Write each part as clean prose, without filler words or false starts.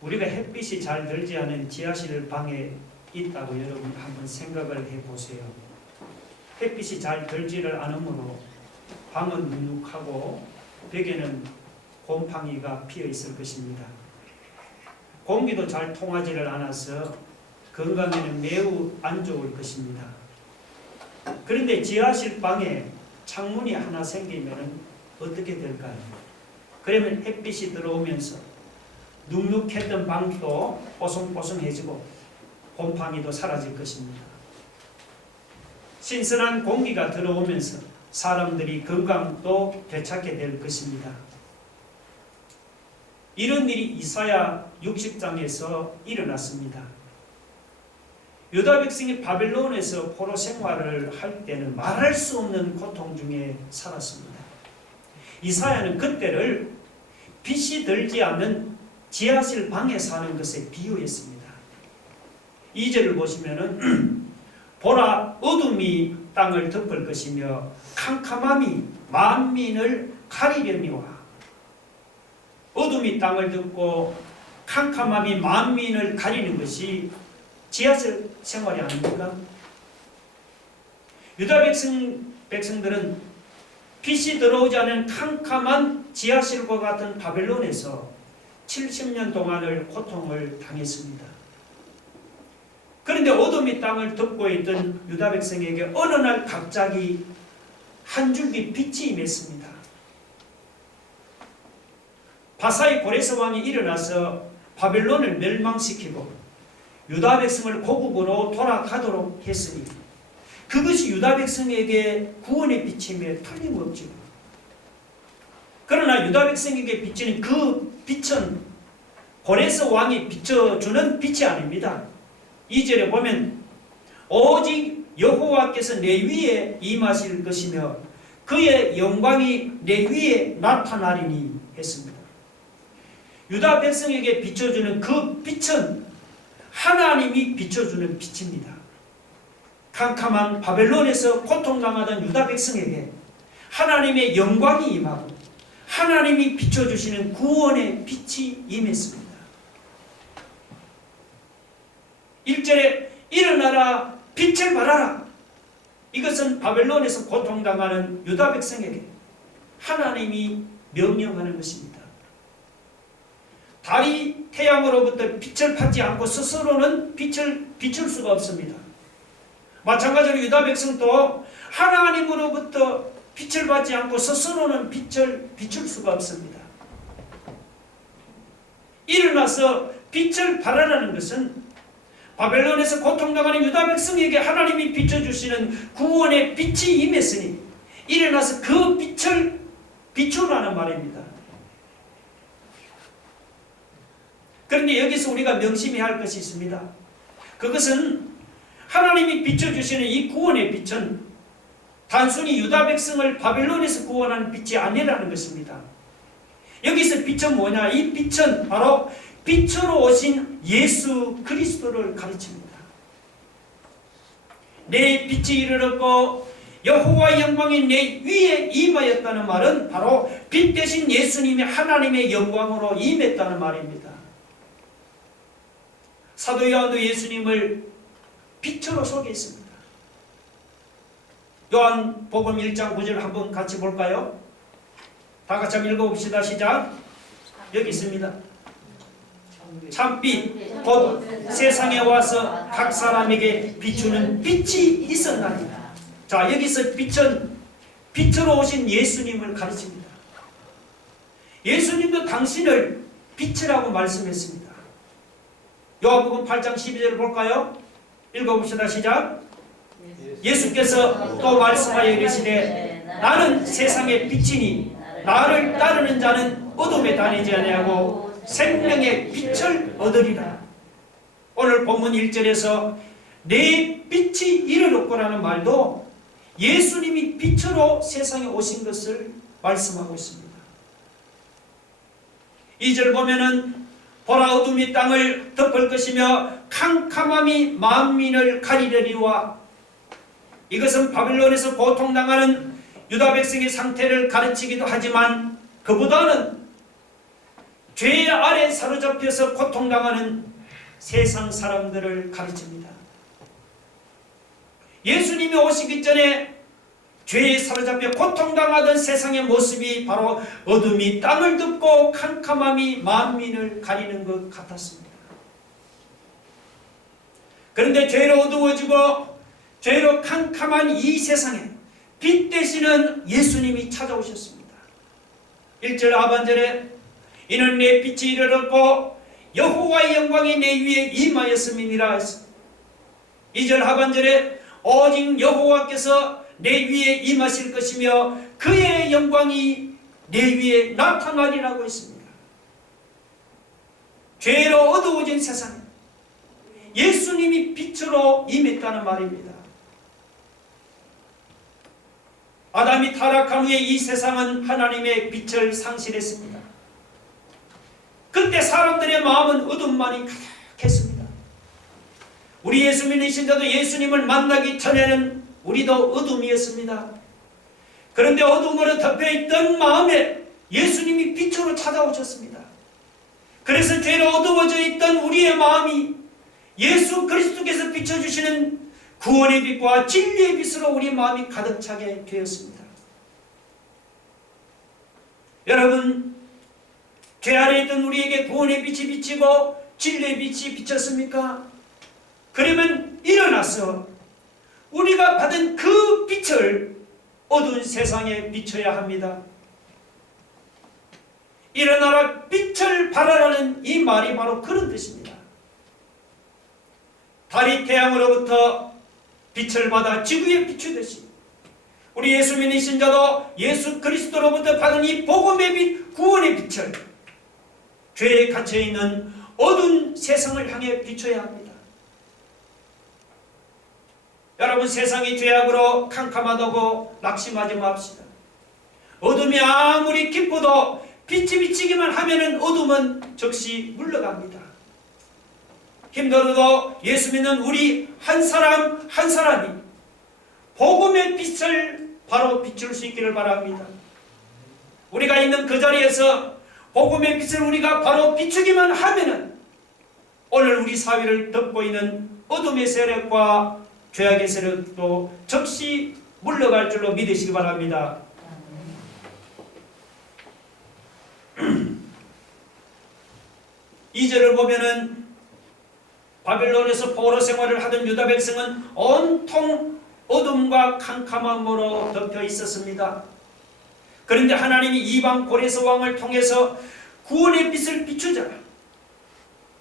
우리가 햇빛이 잘 들지 않은 지하실 방에 있다고 여러분 한번 생각을 해보세요. 햇빛이 잘 들지를 않으므로 방은 눅눅하고 벽에는 곰팡이가 피어 있을 것입니다. 공기도 잘 통하지를 않아서 건강에는 매우 안 좋을 것입니다. 그런데 지하실 방에 창문이 하나 생기면 어떻게 될까요? 그러면 햇빛이 들어오면서 눅눅했던 방도 뽀송뽀송해지고 곰팡이도 사라질 것입니다. 신선한 공기가 들어오면서 사람들이 건강도 되찾게 될 것입니다. 이런 일이 이사야 60장에서 일어났습니다. 유다 백성이 바벨론에서 포로 생활을 할 때는 말할 수 없는 고통 중에 살았습니다. 이사야는 그때를 빛이 들지 않는 지하실 방에 사는 것에 비유했습니다. 2절을 보시면은 보라 어둠이 땅을 덮을 것이며 캄캄함이 만민을 가리려니와. 어둠이 땅을 덮고 캄캄함이 만민을 가리는 것이 지하실 생활이 아닙니까? 유다 백성들은 빛이 들어오지 않은 캄캄한 지하실과 같은 바벨론에서 70년 동안을 고통을 당했습니다. 그런데 어둠이 땅을 덮고 있던 유다 백성에게 어느 날 갑자기 한 줄기 빛이 임했습니다. 바사의 고레스 왕이 일어나서 바벨론을 멸망시키고 유다 백성을 고국으로 돌아가도록 했으니 그것이 유다 백성에게 구원의 빛임에 틀림없죠. 그러나 유다 백성에게 비치는 그 빛은 고레스 왕이 비춰주는 빛이 아닙니다. 2절에 보면 오직 여호와께서 내 위에 임하실 것이며 그의 영광이 내 위에 나타나리니 했습니다. 유다 백성에게 비춰주는 그 빛은 하나님이 비춰주는 빛입니다. 캄캄한 바벨론에서 고통당하던 유다 백성에게 하나님의 영광이 임하고 하나님이 비춰주시는 구원의 빛이 임했습니다. 1절에 일어나라 빛을 발하라. 이것은 바벨론에서 고통당하는 유다 백성에게 하나님이 명령하는 것입니다. 달이 태양으로부터 빛을 받지 않고 스스로는 빛을 비출 수가 없습니다. 마찬가지로 유다 백성도 하나님으로부터 빛을 받지 않고 스스로는 빛을 비출 수가 없습니다. 일어나서 빛을 발하라는 것은 바벨론에서 고통당하는 유다 백성에게 하나님이 비춰주시는 구원의 빛이 임했으니 일어나서 그 빛을 비추라는 말입니다. 그런데 여기서 우리가 명심해야 할 것이 있습니다. 그것은 하나님이 비춰주시는 이 구원의 빛은 단순히 유다 백성을 바벨론에서 구원하는 빛이 아니라는 것입니다. 여기서 빛은 뭐냐? 이 빛은 바로 빛으로 오신 예수 그리스도를 가르칩니다. 내 빛이 이르렀고 여호와의 영광이 내 위에 임하였다는 말은 바로 빛 대신 예수님이 하나님의 영광으로 임했다는 말입니다. 사도 요한도 예수님을 빛으로 소개했습니다. 요한복음 1장 9절 한번 같이 볼까요? 다 같이 한번 읽어봅시다. 시작. 여기 있습니다. 참빛 곧 세상에 와서 각 사람에게 비추는 빛이 있었나니. 자, 여기서 빛은 빛으로 오신 예수님을 가르칩니다. 예수님도 당신을 빛이라고 말씀했습니다. 요한복음 8장 12절을 볼까요? 읽어봅시다. 시작. 예수께서 또 말씀하여 이르시되 나는 세상의 빛이니 나를 따르는 자는 어둠에 다니지 아니하고 생명의 빛을 얻으리라. 오늘 본문 1절에서 내 빛이 이르렀고라는 말도 예수님이 빛으로 세상에 오신 것을 말씀하고 있습니다. 2절 보면은 보라 어둠이 땅을 덮을 것이며 캄캄함이 만민을 가리려니와. 이것은 바벨론에서 고통당하는 유다 백성의 상태를 가르치기도 하지만 그보다는 죄 아래 사로잡혀서 고통당하는 세상 사람들을 가르칩니다. 예수님이 오시기 전에 죄에 사로잡혀 고통당하던 세상의 모습이 바로 어둠이 땅을 덮고 캄캄함이 만민을 가리는 것 같았습니다. 그런데 죄로 어두워지고 죄로 캄캄한 이 세상에 빛 되시는 예수님이 찾아오셨습니다. 1절 하반절에 이는 내 빛이 이르렀고 여호와의 영광이 내 위에 임하였음이니라 했습니다. 2절 하반절에 오직 여호와께서 내 위에 임하실 것이며 그의 영광이 내 위에 나타나리라고 했습니다. 죄로 어두워진 세상에 예수님이 빛으로 임했다는 말입니다. 아담이 타락한 후에 이 세상은 하나님의 빛을 상실했습니다. 그때 사람들의 마음은 어둠만이 가득했습니다. 우리 예수 믿는 신자도 예수님을 만나기 전에는 우리도 어둠이었습니다. 그런데 어둠으로 덮여있던 마음에 예수님이 빛으로 찾아오셨습니다. 그래서 죄로 어두워져 있던 우리의 마음이 예수 그리스도께서 비춰주시는 구원의 빛과 진리의 빛으로 우리 마음이 가득 차게 되었습니다. 여러분, 죄 아래 있던 우리에게 구원의 빛이 비치고 진리의 빛이 비쳤습니까? 그러면 일어나서 우리가 받은 그 빛을 어두운 세상에 비춰야 합니다. 일어나라 빛을 발하라는 이 말이 바로 그런 뜻입니다. 달이 태양으로부터 빛을 받아 지구에 비추듯이 우리 예수 믿는 신자도 예수 그리스도로부터 받은 이 복음의 빛, 구원의 빛을 죄에 갇혀있는 어두운 세상을 향해 비춰야 합니다. 여러분, 세상이 죄악으로 캄캄하다고 낙심하지 맙시다. 어둠이 아무리 깊어도 빛이 비치기만 하면은 어둠은 즉시 물러갑니다. 힘들어도 예수 믿는 우리 한 사람 한 사람이 복음의 빛을 바로 비출 수 있기를 바랍니다. 우리가 있는 그 자리에서 복음의 빛을 우리가 바로 비추기만 하면은 오늘 우리 사회를 덮고 있는 어둠의 세력과 죄악의 세력도 즉시 물러갈 줄로 믿으시기 바랍니다. 이 절을 보면은 바벨론에서 포로 생활을 하던 유다 백성은 온통 어둠과 캄캄함으로 덮여 있었습니다. 그런데 하나님이 이방 고레스 왕을 통해서 구원의 빛을 비추자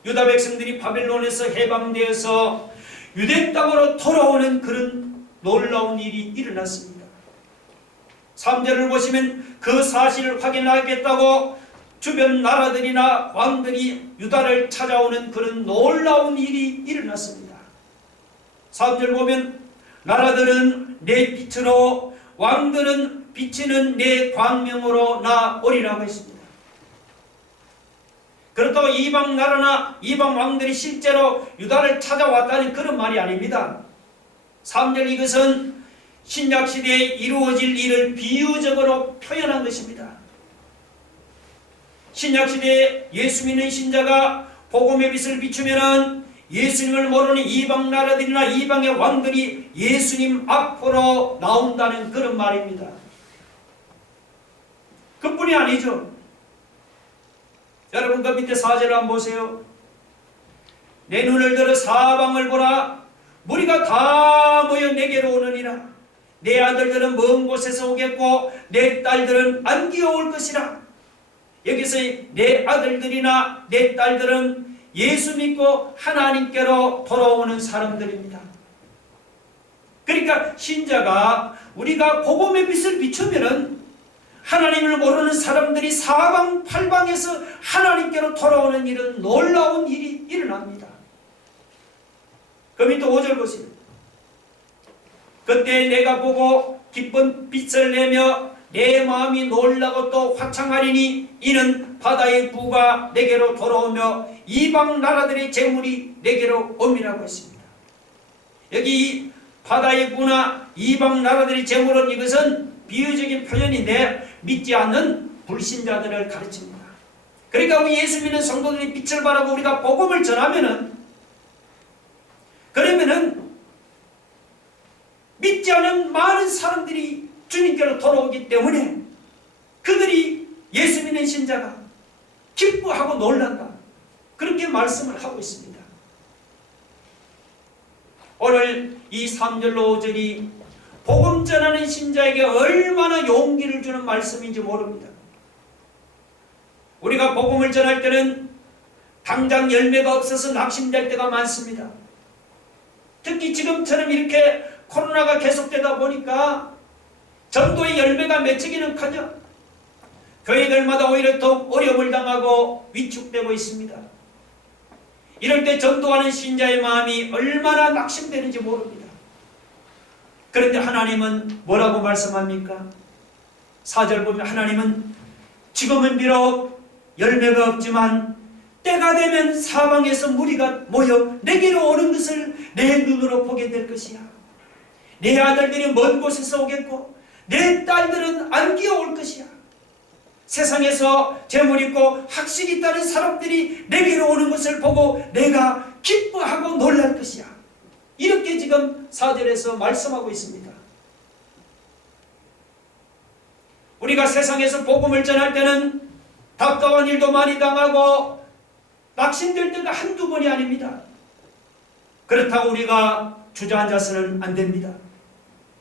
유다 백성들이 바벨론에서 해방되어서 유대 땅으로 돌아오는 그런 놀라운 일이 일어났습니다. 3절을 보시면 그 사실을 확인하겠다고 주변 나라들이나 왕들이 유다를 찾아오는 그런 놀라운 일이 일어났습니다. 3절 보면 나라들은 내 빛으로 왕들은 비치는 내 광명으로 나오리라고 했습니다. 그렇다고 이방 나라나 이방 왕들이 실제로 유다를 찾아왔다는 그런 말이 아닙니다. 3절 이것은 신약시대에 이루어질 일을 비유적으로 표현한 것입니다. 신약시대에 예수 믿는 신자가 복음의 빛을 비추면 예수님을 모르는 이방 나라들이나 이방의 왕들이 예수님 앞으로 나온다는 그런 말입니다. 그뿐이 아니죠. 여러분, 그 밑에 4절을 한번 보세요. 내 눈을 들어 사방을 보라. 무리가 다 모여 내게로 오느니라. 내 아들들은 먼 곳에서 오겠고 내 딸들은 안기어 올 것이라. 여기서 내 아들들이나 내 딸들은 예수 믿고 하나님께로 돌아오는 사람들입니다. 그러니까 신자가 우리가 복음의 빛을 비추면은 하나님을 모르는 사람들이 사방팔방에서 하나님께로 돌아오는 일은 놀라운 일이 일어납니다. 그 밑에 5절 보세요. 그때 내가 보고 기쁜 빛을 내며 내 마음이 놀라고 또 화창하리니 이는 바다의 부가 내게로 돌아오며 이방 나라들의 재물이 내게로 옴이라고 했습니다. 여기 바다의 부나 이방 나라들의 재물은 이것은 비유적인 표현인데 믿지 않는 불신자들을 가르칩니다. 그러니까 우리 예수 믿는 성도들이 빛을 발하고 우리가 복음을 전하면은, 그러면은 믿지 않은 많은 사람들이 주님께로 돌아오기 때문에 그들이 예수 믿는 신자가 기뻐하고 놀란다, 그렇게 말씀을 하고 있습니다. 오늘 이 3절로 5절이 복음 전하는 신자에게 얼마나 용기를 주는 말씀인지 모릅니다. 우리가 복음을 전할 때는 당장 열매가 없어서 낙심될 때가 많습니다. 특히 지금처럼 이렇게 코로나가 계속되다 보니까 전도의 열매가 맺히기는 커녕 교회들마다 오히려 더욱 어려움을 당하고 위축되고 있습니다. 이럴 때 전도하는 신자의 마음이 얼마나 낙심되는지 모릅니다. 그런데 하나님은 뭐라고 말씀합니까? 4절 보면 하나님은 지금은 비록 열매가 없지만 때가 되면 사방에서 무리가 모여 내게로 오는 것을 내 눈으로 보게 될 것이야. 내 아들들이 먼 곳에서 오겠고 내 딸들은 안기어 올 것이야. 세상에서 재물 있고 학식 있다는 사람들이 내게로 오는 것을 보고 내가 기뻐하고 놀랄 것이야. 이렇게 지금 4절에서 말씀하고 있습니다. 우리가 세상에서 복음을 전할 때는 답답한 일도 많이 당하고 낙심될 때가 한두 번이 아닙니다. 그렇다고 우리가 주저앉아서는 안 됩니다.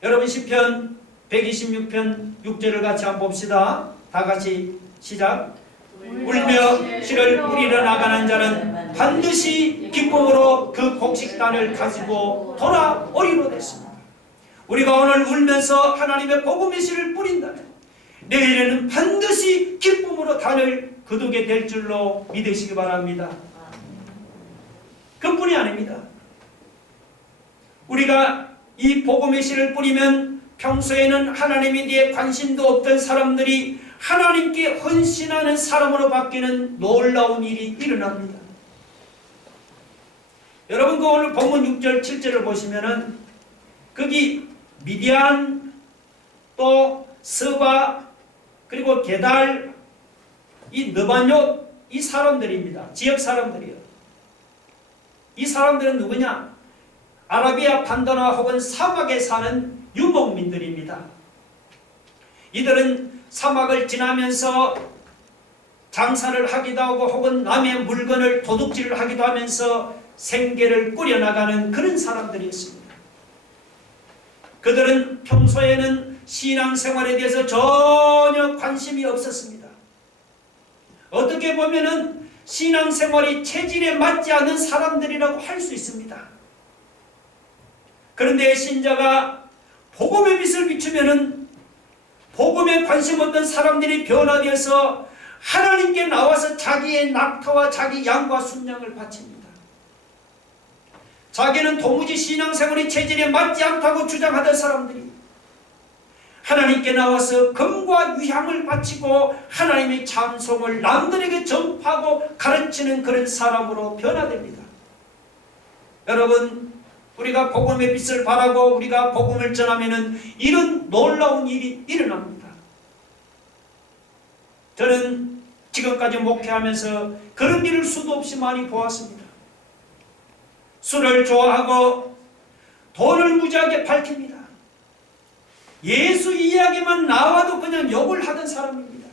여러분 시편 126편 6절을 같이 한번 봅시다. 다 같이 시작. 울며 씨를 뿌리러 나가는 자는 반드시 기쁨으로 그 곡식단을 가지고 돌아오리로 됐습니다. 우리가 오늘 울면서 하나님의 복음의 씨를 뿌린다면 내일에는 반드시 기쁨으로 단을 거두게 될 줄로 믿으시기 바랍니다. 그뿐이 아닙니다. 우리가 이 복음의 씨를 뿌리면 평소에는 하나님에 대해 관심도 없던 사람들이 하나님께 헌신하는 사람으로 바뀌는 놀라운 일이 일어납니다. 여러분 그 오늘 본문 6절 7절을 보시면은 거기 미디안 또 스바 그리고 게달 이 느바뇨 이 사람들입니다. 지역 사람들이요. 이 사람들은 누구냐? 아라비아 반도나 혹은 사막에 사는 유목민들입니다. 이들은 사막을 지나면서 장사를 하기도 하고 혹은 남의 물건을 도둑질을 하기도 하면서 생계를 꾸려나가는 그런 사람들이었습니다. 그들은 평소에는 신앙생활에 대해서 전혀 관심이 없었습니다. 어떻게 보면은 신앙생활이 체질에 맞지 않는 사람들이라고 할 수 있습니다. 그런데 신자가 복음의 빛을 비추면은 복음에 관심 없던 사람들이 변화되어서 하나님께 나와서 자기의 낙타와 자기 양과 순양을 바칩니다. 자기는 도무지 신앙생활의 체질에 맞지 않다고 주장하던 사람들이 하나님께 나와서 금과 유향을 바치고 하나님의 찬송을 남들에게 전파하고 가르치는 그런 사람으로 변화됩니다. 여러분 우리가 복음의 빛을 발하고 우리가 복음을 전하면은 이런 놀라운 일이 일어납니다. 저는 지금까지 목회하면서 그런 일을 수도 없이 많이 보았습니다. 술을 좋아하고 돈을 무지하게 밝힙니다. 예수 이야기만 나와도 그냥 욕을 하던 사람입니다.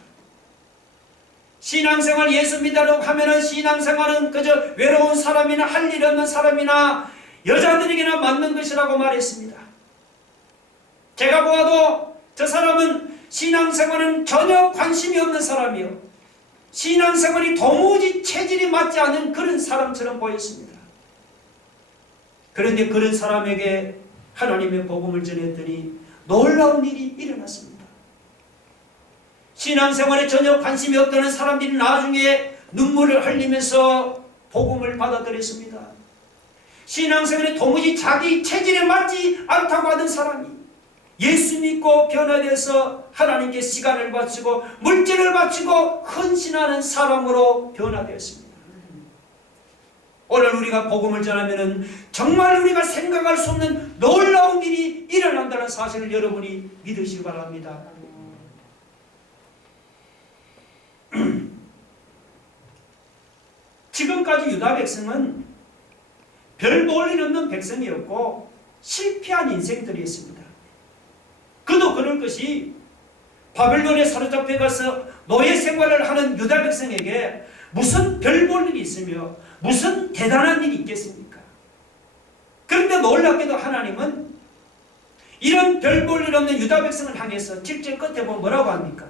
신앙생활 예수 믿으라고 하면은 신앙생활은 그저 외로운 사람이나 할 일 없는 사람이나 여자들에게나 맞는 것이라고 말했습니다. 제가 보아도 저 사람은 신앙생활은 전혀 관심이 없는 사람이요 신앙생활이 도무지 체질이 맞지 않는 그런 사람처럼 보였습니다. 그런데 그런 사람에게 하나님의 복음을 전했더니 놀라운 일이 일어났습니다. 신앙생활에 전혀 관심이 없다는 사람들이 나중에 눈물을 흘리면서 복음을 받아들였습니다. 신앙생활에 도무지 자기 체질에 맞지 않다고 하던 사람이 예수 믿고 변화되어서 하나님께 시간을 바치고 물질을 바치고 헌신하는 사람으로 변화되었습니다. 오늘 우리가 복음을 전하면은 정말 우리가 생각할 수 없는 놀라운 일이 일어난다는 사실을 여러분이 믿으시기 바랍니다. 지금까지 유다 백성은 별 볼 일 없는 백성이었고 실패한 인생들이었습니다. 그도 그럴 것이 바벨론에 사로잡혀 가서 노예 생활을 하는 유다 백성에게 무슨 별 볼 일이 있으며 무슨 대단한 일이 있겠습니까? 그런데 놀랍게도 하나님은 이런 별 볼 일 없는 유다 백성을 향해서 7절 끝에 보면 뭐라고 합니까?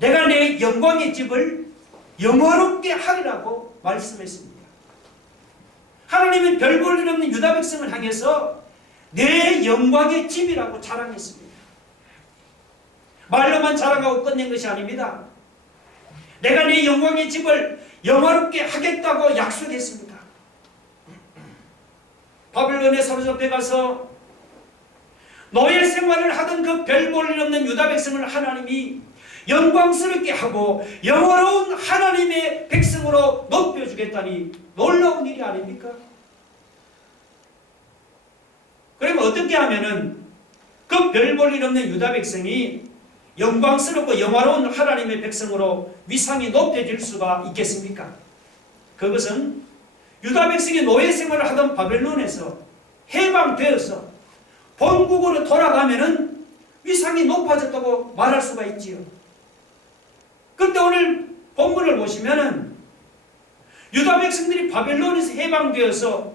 내가 내 영광의 집을 영화롭게 하리라고 말씀했습니다. 하나님은 별 볼 일 없는 유다 백성을 향해서 내 영광의 집이라고 자랑했습니다. 말로만 자랑하고 끝낸 것이 아닙니다. 내가 내 영광의 집을 영화롭게 하겠다고 약속했습니다. 바벨론에 사로잡혀 가서 노예 생활을 하던 그 별 볼 일 없는 유다 백성을 하나님이 영광스럽게 하고 영화로운 하나님의 백성으로 높여주겠다니 놀라운 일이 아닙니까? 그러면 어떻게 하면은 그 별 볼 일 없는 유다 백성이 영광스럽고 영화로운 하나님의 백성으로 위상이 높여질 수가 있겠습니까? 그것은 유다 백성이 노예 생활을 하던 바벨론에서 해방되어서 본국으로 돌아가면은 위상이 높아졌다고 말할 수가 있지요. 그런데 오늘 본문을 보시면은 유다 백성들이 바벨론에서 해방되어서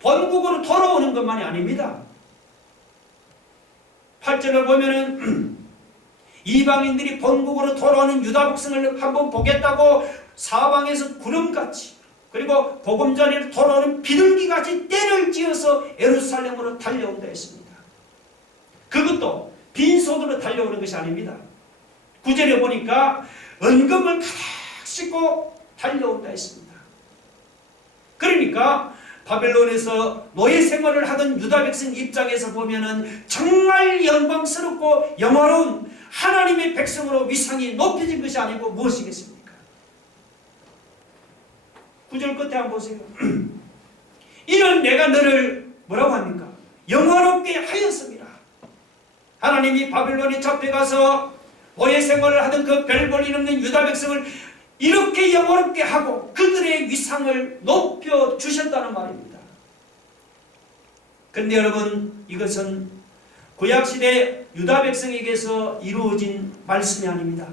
본국으로 돌아오는 것만이 아닙니다. 8절을 보면은 이방인들이 본국으로 돌아오는 유다 백성을 한번 보겠다고 사방에서 구름같이 그리고 보금자리를 돌아오는 비둘기같이 떼를 지어서 예루살렘으로 달려온다 했습니다. 그것도 빈손으로 달려오는 것이 아닙니다. 9절에 보니까 은금을 가득 싣고 달려온다 했습니다. 그러니까 바벨론에서 노예 생활을 하던 유다 백성 입장에서 보면은 정말 영광스럽고 영화로운 하나님의 백성으로 위상이 높여진 것이 아니고 무엇이겠습니까? 9절 끝에 한번 보세요. 이는 내가 너를 뭐라고 합니까? 영화롭게 하였습니다. 하나님이 바벨론에 잡혀가서 노예 생활을 하던 그 별 볼 일 없는 유다 백성을 이렇게 영화롭게 하고 그들의 위상을 높여주셨다는 말입니다. 그런데 여러분, 이것은 구약시대 유다 백성에게서 이루어진 말씀이 아닙니다.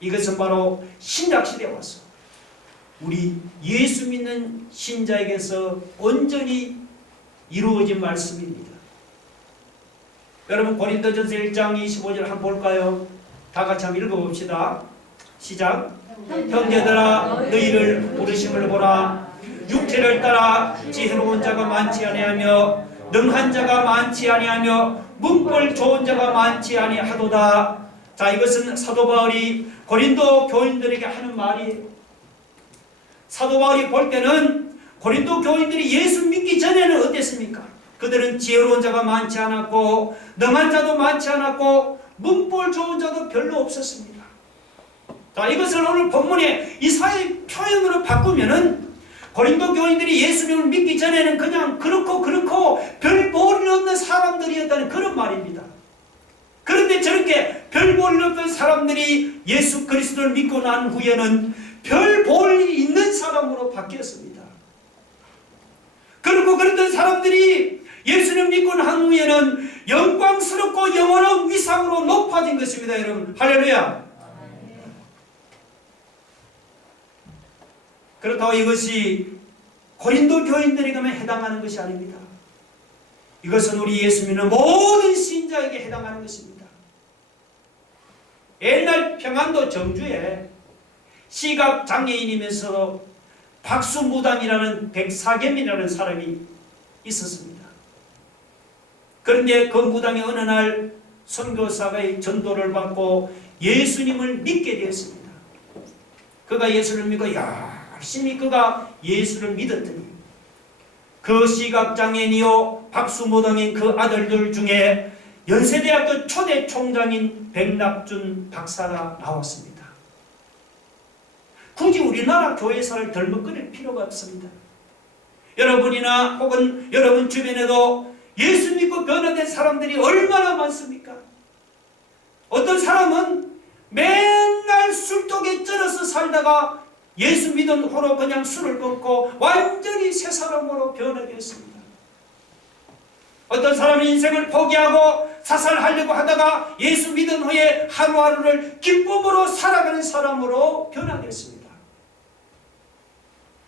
이것은 바로 신약시대에 와서 우리 예수 믿는 신자에게서 온전히 이루어진 말씀입니다. 여러분, 고린도전서 1장 25절 한번 볼까요? 다 같이 한번 읽어봅시다. 시작. 형제들아, 너희를 부르심을 보라. 육체를 따라 지혜로운 자가 많지 아니하며 능한 자가 많지 아니하며 문벌 좋은 자가 많지 아니하도다. 자, 이것은 사도 바울이 고린도 교인들에게 하는 말이에요. 사도 바울이 볼 때는 고린도 교인들이 예수 믿기 전에는 어땠습니까? 그들은 지혜로운 자가 많지 않았고 능한 자도 많지 않았고 문벌 좋은 자도 별로 없었습니다. 자, 이것을 오늘 본문의 이사의 표현으로 바꾸면은 고린도 교인들이 예수님을 믿기 전에는 그냥 그렇고 별 볼일 없는 사람들이었다는 그런 말입니다. 그런데 저렇게 별 볼일 없는 사람들이 예수 그리스도를 믿고 난 후에는 별 볼일이 있는 사람으로 바뀌었습니다. 그리고 그랬던 사람들이 예수님 믿고 난 후에는 영광스럽고 영원한 위상으로 높아진 것입니다. 여러분, 할렐루야. 그렇다고 이것이 고린도 교인들에게만 해당하는 것이 아닙니다. 이것은 우리 예수 믿는 모든 신자에게 해당하는 것입니다. 옛날 평안도 정주에 시각장애인이면서 박수무당이라는 백사겸이라는 사람이 있었습니다. 그런데 그 무당이 어느 날 선교사의 전도를 받고 예수님을 믿게 되었습니다. 그가 예수를 믿고 열심히 그가 예수를 믿었더니 그 시각장애인이요 박수무당인 그 아들들 중에 연세대학교 초대 총장인 백낙준 박사가 나왔습니다. 굳이 우리나라 교회사를 덜먹거릴 필요가 없습니다. 여러분이나 혹은 여러분 주변에도 예수 믿고 변화된 사람들이 얼마나 많습니까? 어떤 사람은 맨날 술독에 쩔어서 살다가 예수 믿은 후로 그냥 술을 끊고 완전히 새 사람으로 변하게 했습니다. 어떤 사람은 인생을 포기하고 자살하려고 하다가 예수 믿은 후에 하루하루를 기쁨으로 살아가는 사람으로 변하게 했습니다.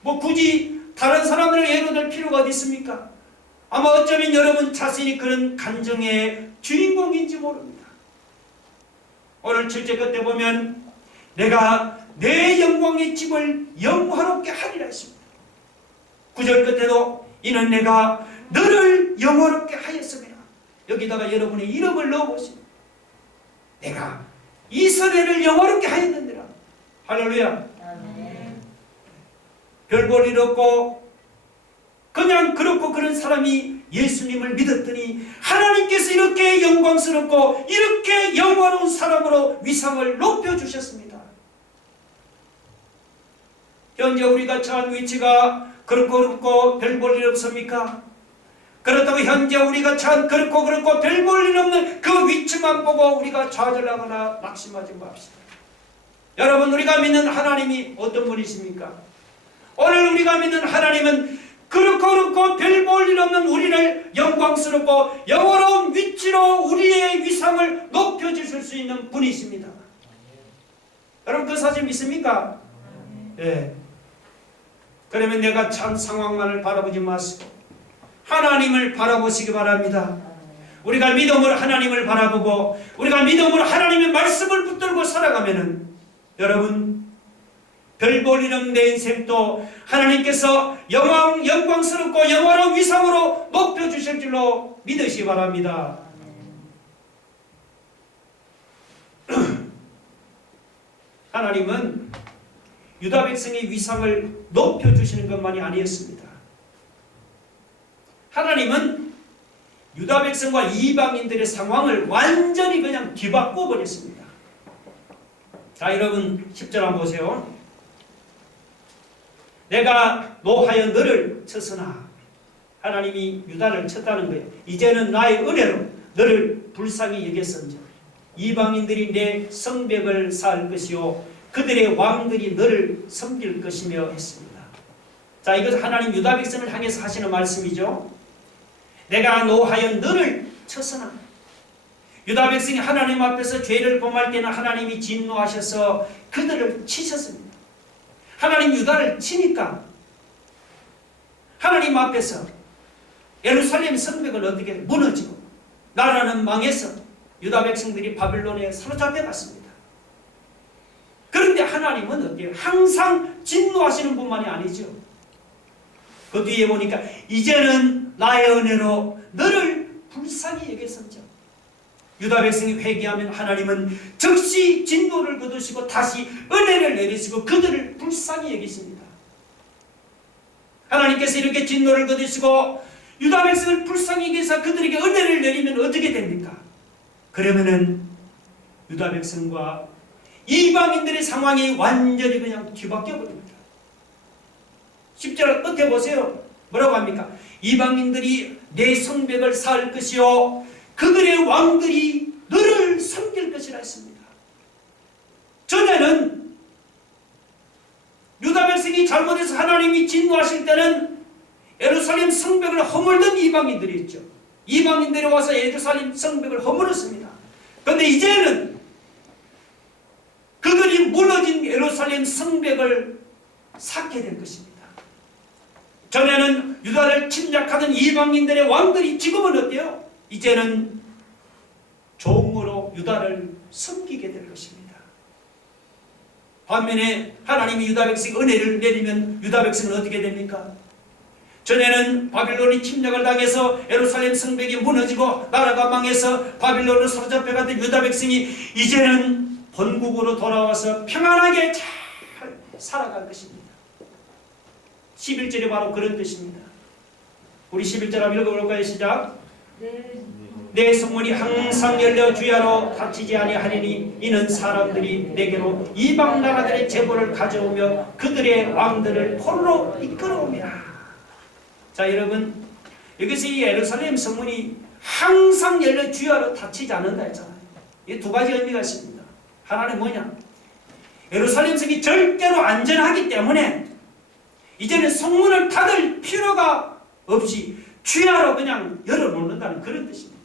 뭐 굳이 다른 사람들을 예로 들 필요가 어디 있습니까? 아마 어쩌면 여러분 자신이 그런 간정의 주인공인지 모릅니다. 오늘 7절 끝에 보면 내가 내 영광의 집을 영화롭게 하리라 했습니다. 9절 끝에도 이는 내가 너를 영화롭게 하였음이라. 여기다가 여러분의 이름을 넣어보시오. 내가 이스라엘을 영화롭게 하였느니라. 할렐루야. 별 볼 일 없고 그냥 그렇고 그런 사람이 예수님을 믿었더니 하나님께서 이렇게 영광스럽고 이렇게 영화로운 사람으로 위상을 높여주셨습니다. 현재 우리가 처한 위치가 그렇고 그렇고 별 볼 일 없습니까? 그렇다고 현재 우리가 처한 그렇고 그렇고 별 볼 일 없는 그 위치만 보고 우리가 좌절하거나 낙심하지 맙시다. 여러분, 우리가 믿는 하나님이 어떤 분이십니까? 오늘 우리가 믿는 하나님은 그렇고 그렇고 별 볼 일 없는 우리를 영광스럽고 영원한 위치로 우리의 위상을 높여주실 수 있는 분이십니다. 여러분, 그 사실 믿습니까? 예. 그러면 내가 참 상황만을 바라보지 마시고 하나님을 바라보시기 바랍니다. 우리가 믿음으로 하나님을 바라보고 우리가 믿음으로 하나님의 말씀을 붙들고 살아가면은 여러분, 별 볼 일 없는 내 인생도 하나님께서 영광스럽고 영원한 위상으로 높여주실 줄로 믿으시기 바랍니다. 하나님은 유다 백성의 위상을 높여주시는 것만이 아니었습니다. 하나님은 유다 백성과 이방인들의 상황을 완전히 그냥 뒤바꿔 버렸습니다. 자, 여러분 10절 한번 보세요. 내가 노하여 너를 쳤으나, 하나님이 유다를 쳤다는 거예요. 이제는 나의 은혜로 너를 불쌍히 여겼은즉 이방인들이 내 성벽을 쌓을 것이요 그들의 왕들이 너를 섬길 것이며 했습니다. 자, 이것은 하나님 유다 백성을 향해서 하시는 말씀이죠. 내가 노하여 너를 쳤으나, 유다 백성이 하나님 앞에서 죄를 범할 때는 하나님이 진노하셔서 그들을 치셨습니다. 하나님 유다를 치니까 하나님 앞에서 예루살렘 성벽을 어떻게 무너지고 나라는 망해서 유다 백성들이 바빌론에 사로잡혀 갔습니다. 그런데 하나님은 어때요? 항상 진노하시는 분만이 아니죠. 그 뒤에 보니까 이제는 나의 은혜로 너를 불쌍히 여겼은즉, 유다 백성이 회개하면 하나님은 즉시 진노를 거두시고 다시 은혜를 내리시고 그들을 불쌍히 여기십니다. 하나님께서 이렇게 진노를 거두시고 유다 백성을 불쌍히 여기서 그들에게 은혜를 내리면 어떻게 됩니까? 그러면은 유다 백성과 이방인들의 상황이 완전히 그냥 뒤바뀌어 버립니다. 10절 끝에 보세요. 뭐라고 합니까? 이방인들이 내 성벽을 쌓을 것이요 그들의 왕들이 너를 섬길 것이라 했습니다. 전에는 유다 백성이 잘못해서 하나님이 진노하실 때는 예루살렘 성벽을 허물던 이방인들이 있죠. 이방인들이 와서 예루살렘 성벽을 허물었습니다. 그런데 이제는 그들이 무너진 예루살렘 성벽을 쌓게 될 것입니다. 전에는 유다를 침략하던 이방인들의 왕들이 지금은 어때요? 이제는 종으로 유다를 섬기게 될 것입니다. 반면에 하나님이 유다 백성 은혜를 내리면 유다 백성은 어떻게 됩니까? 전에는 바빌론이 침략을 당해서 예루살렘 성벽이 무너지고 나라가 망해서 바빌론으로 사로잡혀갔던 유다 백성이 이제는 본국으로 돌아와서 평안하게 잘 살아갈 것입니다. 11절이 바로 그런 뜻입니다. 우리 11절 한번 읽어볼까요? 시작. 내 성문이 항상 열려 주야로 닫히지 아니하리니 이는 사람들이 내게로 이방 나라들의 재물을 가져오며 그들의 왕들을 홀로 이끌어오리라. 자, 여러분, 여기서 이 예루살렘 성문이 항상 열려 주야로 닫히지 않는다 했잖아요. 이 두 가지 의미가 있습니다. 하나는 뭐냐? 예루살렘 성이 절대로 안전하기 때문에 이제는 성문을 닫을 필요가 없이 주야로 그냥 열어놓는다는 그런 뜻입니다.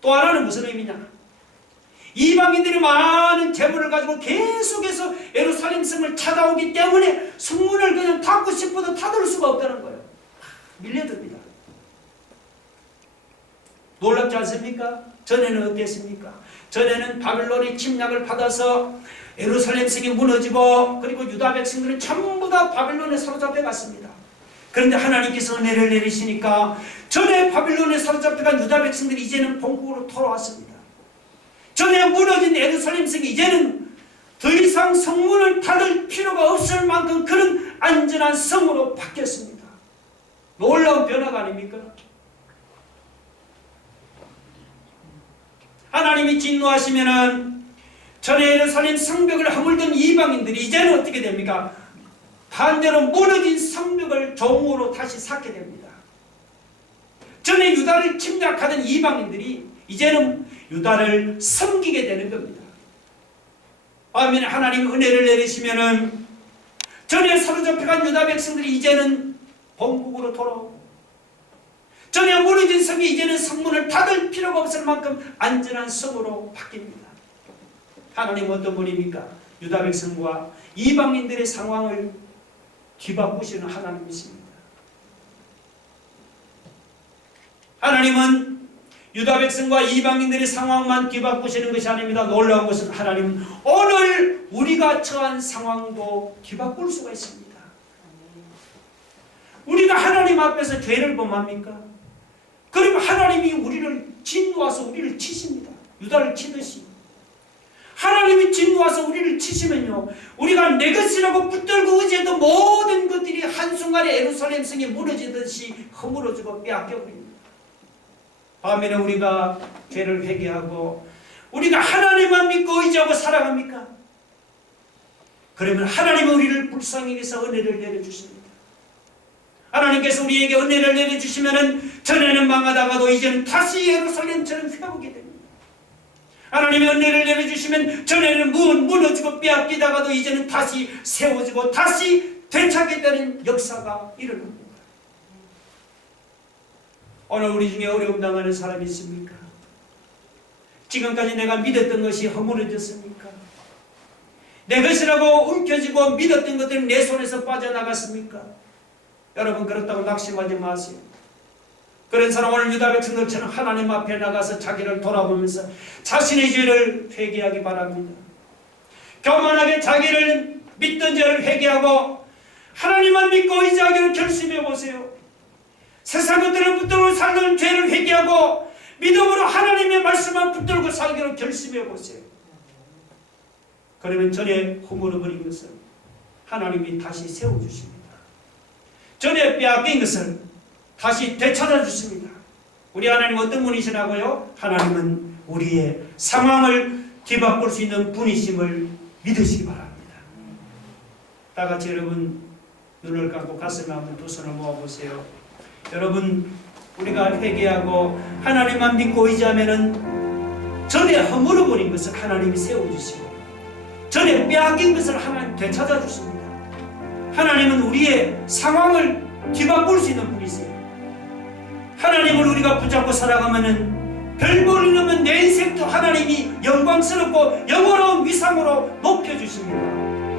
또 하나는 무슨 의미냐? 이방인들이 많은 재물을 가지고 계속해서 예루살렘 성을 찾아오기 때문에 성문을 그냥 닫고 싶어도 닫을 수가 없다는 거예요. 밀려듭니다. 놀랍지 않습니까? 전에는 어땠습니까? 전에는 바벨론의 침략을 받아서 예루살렘 성이 무너지고 그리고 유다 백성들은 전부 다 바벨론에 사로잡혀 갔습니다. 그런데 하나님께서 은혜를 내리시니까 전에 바벨론에 사로잡혀간 유다 백성들이 이제는 본국으로 돌아왔습니다. 전에 무너진 예루살렘 성이 이제는 더 이상 성문을 닫을 필요가 없을 만큼 그런 안전한 성으로 바뀌었습니다. 놀라운 변화가 아닙니까? 하나님이 진노하시면은 전에 예루살렘 성벽을 허물던 이방인들이 이제는 어떻게 됩니까? 반대로 무너진 성벽을 종으로 다시 쌓게 됩니다. 전에 유다를 침략하던 이방인들이 이제는 유다를 섬기게 되는 겁니다. 아멘. 하나님 은혜를 내리시면은 전에 사로잡혀간 유다 백성들이 이제는 본국으로 돌아오고 전에 무너진 성이 이제는 성문을 닫을 필요가 없을 만큼 안전한 성으로 바뀝니다. 하나님 어떤 분입니까? 유다 백성과 이방인들의 상황을 뒤바꾸시는 하나님이십니다. 하나님은 유다 백성과 이방인들의 상황만 뒤바꾸시는 것이 아닙니다. 놀라운 것은 하나님은 오늘 우리가 처한 상황도 뒤바꿀 수가 있습니다. 우리가 하나님 앞에서 죄를 범합니까? 그러면 하나님이 우리를 진노하서 우리를 치십니다. 유다를 치듯이. 하나님이 진노하서 우리를 치시면요, 우리가 내 것이라고 붙들고 의지했던 모든 것들이 한순간에 예루살렘 성이 무너지듯이 허물어지고 빼앗겨버립니다. 반면에 우리가 죄를 회개하고 우리가 하나님만 믿고 의지하고 살아갑니까? 그러면 하나님은 우리를 불쌍히 여기서 은혜를 내려주십니다. 하나님께서 우리에게 은혜를 내려주시면은 전에는 망하다가도 이제는 다시 예루살렘처럼 회복이 됩니다. 하나님의 은혜를 내려주시면 전에는 무너지고 빼앗기다가도 이제는 다시 세워지고 다시 되찾게 되는 역사가 일어납니다. 오늘 우리 중에 어려움 당하는 사람이 있습니까? 지금까지 내가 믿었던 것이 허물어졌습니까? 내 것이라고 움켜쥐고 믿었던 것들이 내 손에서 빠져나갔습니까? 여러분, 그렇다고 낙심하지 마세요. 그런 사람 오늘 유다 백성들처럼 하나님 앞에 나가서 자기를 돌아보면서 자신의 죄를 회개하기 바랍니다. 교만하게 자기를 믿던 죄를 회개하고 하나님만 믿고 의지하기로 결심해 보세요. 세상 것들을 붙들고 살던 죄를 회개하고 믿음으로 하나님의 말씀만 붙들고 살기로 결심해 보세요. 그러면 전에 허물어버린 것을 하나님이 다시 세워주십니다. 전에 빼앗긴 것을 다시 되찾아 주십니다. 우리 하나님 어떤 분이시라고요? 하나님은 우리의 상황을 뒤바꿀 수 있는 분이심을 믿으시기 바랍니다. 다 같이 여러분 눈을 감고 가슴에 한번 두 손을 모아보세요. 여러분, 우리가 회개하고 하나님만 믿고 의지하면은 전에 허물어버린 것을 하나님이 세워주시고 전에 빼앗긴 것을 하나님 되찾아 주십니다. 하나님은 우리의 상황을 뒤바꿀 수 있는 분이세요. 하나님을 우리가 붙잡고 살아가면은 별 볼일 없는 내 인생도 하나님이 영광스럽고 영원한 위상으로 높여주십니다.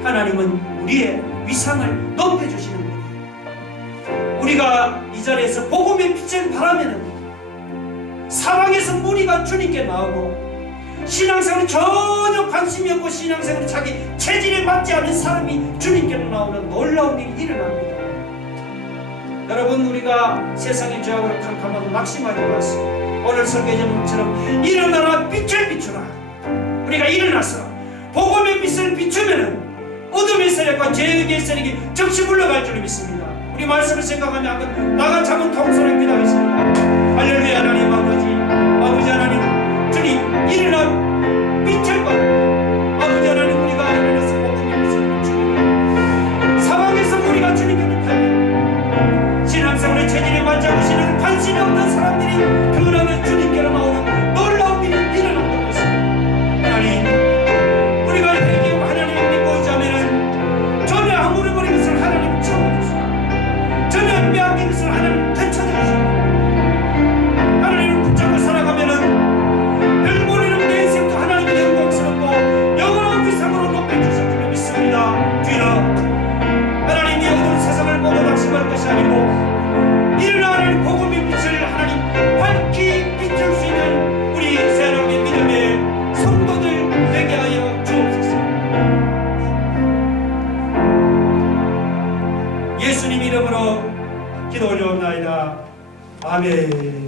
하나님은 우리의 위상을 높여주시는 분이에요. 우리가 이 자리에서 복음의 빛을 바라면은 사방에서 무리가 주님께 나오고 신앙생활에 전혀 관심이 없고 신앙생활에 자기 체질에 맞지 않은 사람이 주님께로 나오는 놀라운 일이 일어납니다. 여러분, 우리가 세상의 죄악으로 캄캄하고 낙심하지 마시고 오늘 설교자님처럼 일어나라 빛을 비추라. 우리가 일어나서 복음의 빛을 비추면은 어둠의 세력과 죄의 세력이 즉시 물러갈 줄 믿습니다. 우리 말씀을 생각하며 한번 나가 잡은 통솔에 기도하겠습니다. 할렐루야. 하나님 아버지 하나님, 주님 일어나 빛을 받아. 아버지 하나님, 우리가 일어나서 복음의 빛을 비추면 사방에서 우리가 주님께 신앙생활의 체질에 맞지 않으시는 관심이 없는 사람들이 그러면 주님께로 나오는 놀라운 일이 일어난다고 했습니다. 하나님, 우리가 기도 올려옵나이다. 아멘.